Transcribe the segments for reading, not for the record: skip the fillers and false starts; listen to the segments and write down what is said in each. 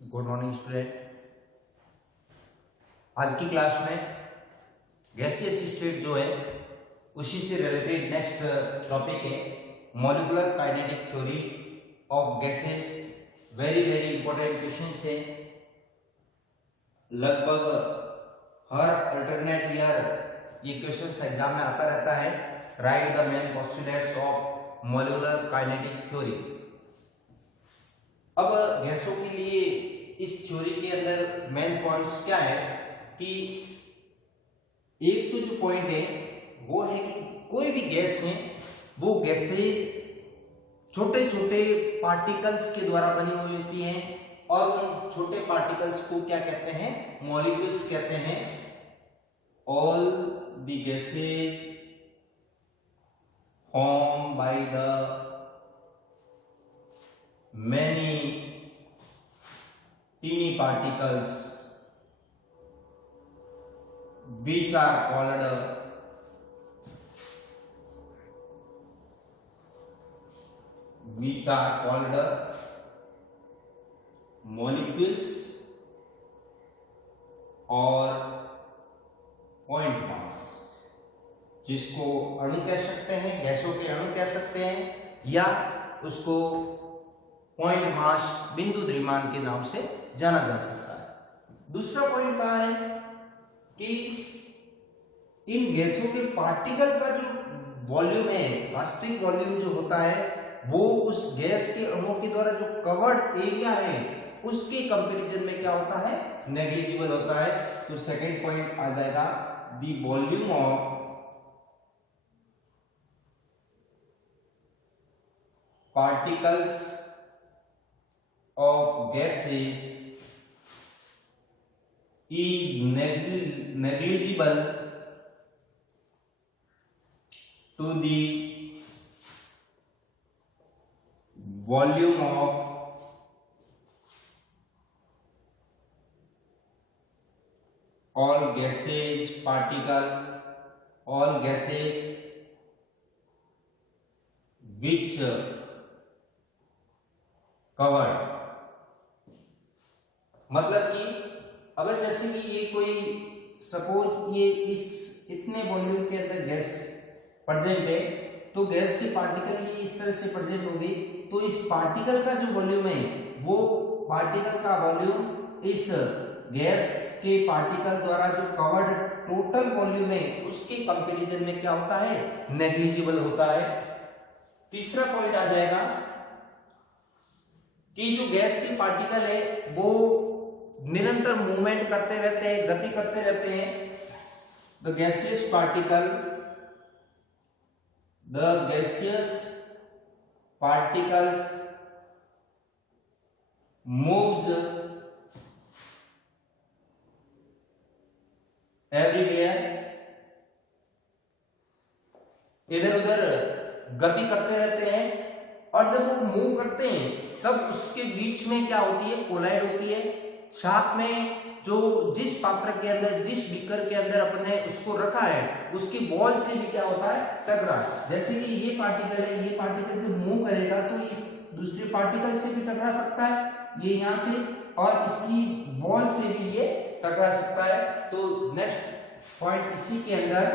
Good morning student. आज की class में गैसियस स्टेट जो है उसी से रिलेटेड नेक्स्ट टॉपिक है molecular kinetic theory of gases. Very important question है। लगभग हर अल्टरनेट ईयर ये क्वेश्चन एग्जाम में आता रहता है। Right the main postulates of molecular kinetic theory. अब गैसों के लिए इस थ्योरी के अंदर मेन पॉइंट्स क्या है कि एक तो जो पॉइंट है वो है कि कोई भी गैस है वो गैसेज छोटे छोटे पार्टिकल्स के द्वारा बनी हुई होती हैं और उन छोटे पार्टिकल्स को क्या कहते हैं, मॉलिक्यूल्स कहते हैं। All the gases form by the many teeny particles which are called molecules और point mass, जिसको अणु कह सकते हैं, गैसों के अणु कह सकते हैं या उसको पॉइंट मास, बिंदु द्रव्यमान के नाम से जाना जा सकता है। दूसरा पॉइंट कहा है कि इन गैसों के पार्टिकल का जो वॉल्यूम है, वास्तविक वॉल्यूम जो होता है वो उस गैस के अणुओं के द्वारा जो कवर्ड एरिया है उसके कंपैरिजन में क्या होता है, नेग्लिजिबल होता है। तो सेकंड पॉइंट आ जाएगा the volume of particles of gases is negligible to the volume of all gases which covered. मतलब कि अगर जैसे कि ये कोई सपोज ये इस इतने वॉल्यूम के अंदर गैस प्रेजेंट है तो गैस के पार्टिकल ये इस तरह से प्रेजेंट होगी तो इस पार्टिकल का जो वॉल्यूम है वो पार्टिकल का वॉल्यूम इस गैस के पार्टिकल द्वारा जो कवर्ड टोटल वॉल्यूम है उसके कंपैरिजन में क्या होता है, नेग्लिजिबल होता है। तीसरा पॉइंट आ जाएगा कि जो गैस के पार्टिकल है वो निरंतर मूवमेंट करते रहते हैं, गति करते रहते हैं। The gaseous particles moves everywhere, इधर उधर गति करते रहते हैं और जब वो मूव करते हैं तब उसके बीच में क्या होती है, कोलाइड होती है। साथ में जो जिस पात्र के अंदर, जिस बीकर के अंदर अपने उसको रखा है उसकी बॉल से भी क्या होता है, टकरा। जैसे कि ये पार्टिकल है, ये पार्टिकल जब मूव करेगा तो इस दूसरे पार्टिकल से भी टकरा सकता है, ये यहां से, और इसकी बॉल से भी ये टकरा सकता है। तो नेक्स्ट पॉइंट इसी के अंदर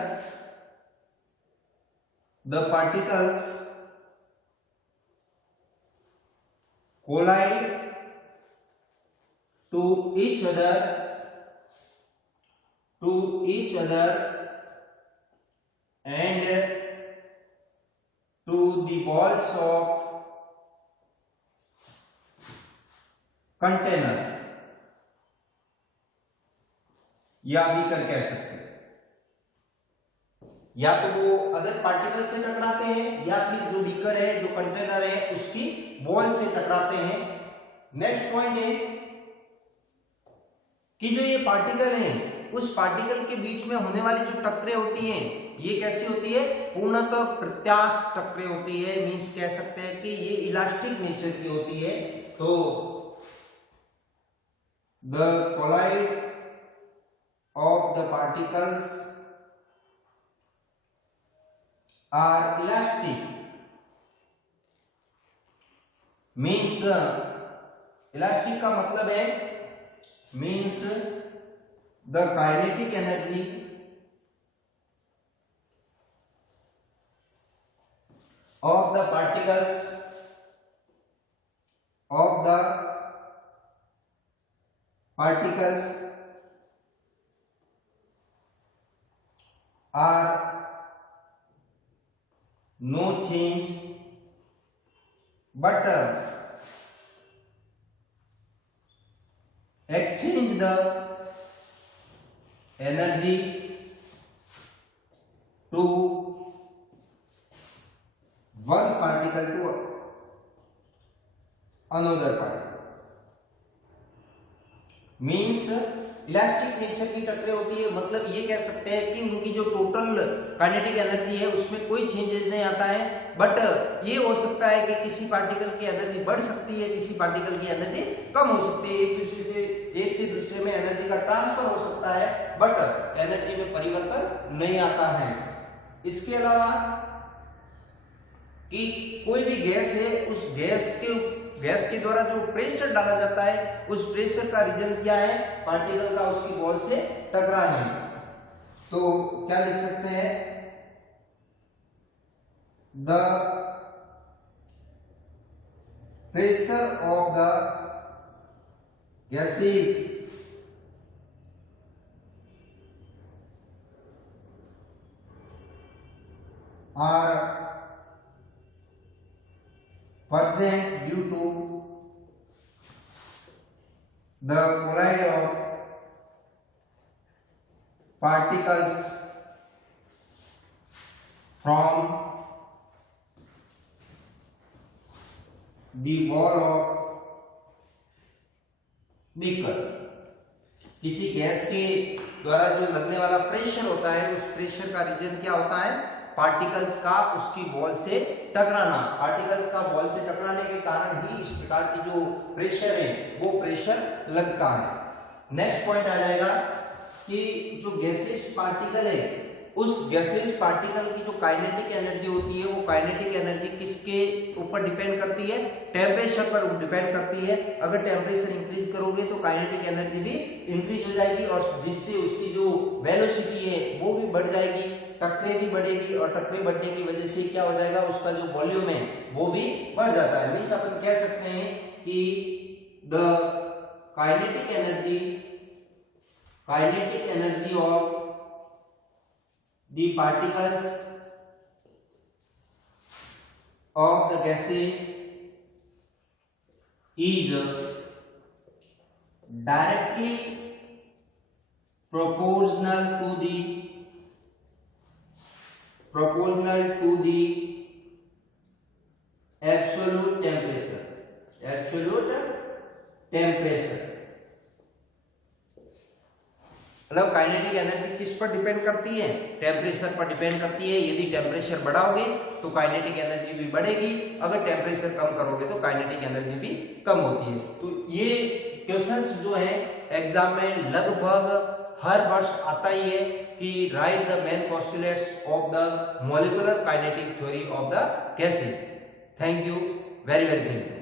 the particles collide to each other and to the walls of container या बीकर कह सकते हैं। या तो वो अदर पार्टिकल से टकराते हैं या फिर जो बीकर है, जो कंटेनर है उसकी वॉल से टकराते हैं। नेक्स्ट पॉइंट है कि जो ये पार्टिकल हैं उस पार्टिकल के बीच में होने वाली जो टक्करें होती हैं ये कैसी होती है, पूर्णतः प्रत्यास्थ टक्करें होती है। मींस कह सकते हैं कि ये इलास्टिक नेचर की होती है। तो the collide of the particles are elastic means elastic का मतलब है means the kinetic energy of the particles are no change but exchange the energy to one particle to another particle means elastic nature की टक्करें होती है, मतलब ये कह सकते हैं कि उनकी जो टोटल काइनेटिक एनर्जी है उसमें कोई चेंजेस नहीं आता है, बट ये हो सकता है कि किसी पार्टिकल की एनर्जी बढ़ सकती है, किसी पार्टिकल की एनर्जी कम हो सकती है, एक से दूसरे में एनर्जी का ट्रांसफर हो सकता है, बट एनर्जी में परिवर्तन नहीं आता है। इसके अलावा कि कोई भी गैस है, उस गैस के द्वारा जो प्रेशर डाला जाता है उस प्रेशर का रीजन क्या है, पार्टिकल का उसकी बॉल से टकराने। तो क्या लिख सकते हैं, the pressure of the gases are present due to the collide of particles from the wall of beaker। किसी गैस के द्वारा जो लगने वाला प्रेशर होता है उस प्रेशर का रीजन क्या होता है, पार्टिकल्स का उसकी बॉल से टकराना। पार्टिकल्स का बॉल से टकराने के कारण ही इस प्रकार की जो प्रेशर है वो प्रेशर लगता है। नेक्स्ट पॉइंट आ जाएगा कि जो गैसेस पार्टिकल है उस गैसेस पार्टिकल की जो काइनेटिक एनर्जी होती है वो काइनेटिक एनर्जी किसके ऊपर डिपेंड करती है, टेम्परेचर पर डिपेंड करती है। अगर टेम्परेचर इंक्रीज करोगे तो काइनेटिक एनर्जी भी इंक्रीज हो जाएगी और जिससे उसकी जो वेलोसिटी है वो भी बढ़ जाएगी, टक्करें भी बढ़ेगी और टक्करें बढ़ने की वजह से क्या हो जाएगा, उसका जो वॉल्यूम है वो भी बढ़ जाता है। मींस अपन कह सकते हैं कि the kinetic energy of the particles of the gases is directly proportional to the absolute temperature। मतलब काइनेटिक एनर्जी किस पर डिपेंड करती है, टेम्परेचर पर डिपेंड करती है। यदि टेम्परेचर बढ़ाओगे तो काइनेटिक एनर्जी भी बढ़ेगी, अगर टेम्परेचर कम करोगे तो काइनेटिक एनर्जी भी कम होती है। तो ये क्वेश्चंस जो है एग्जाम में लगभग हर वर्ष आता ही है कि right the main postulates of the molecular kinetic theory of the gases. Thank you, very very thank you.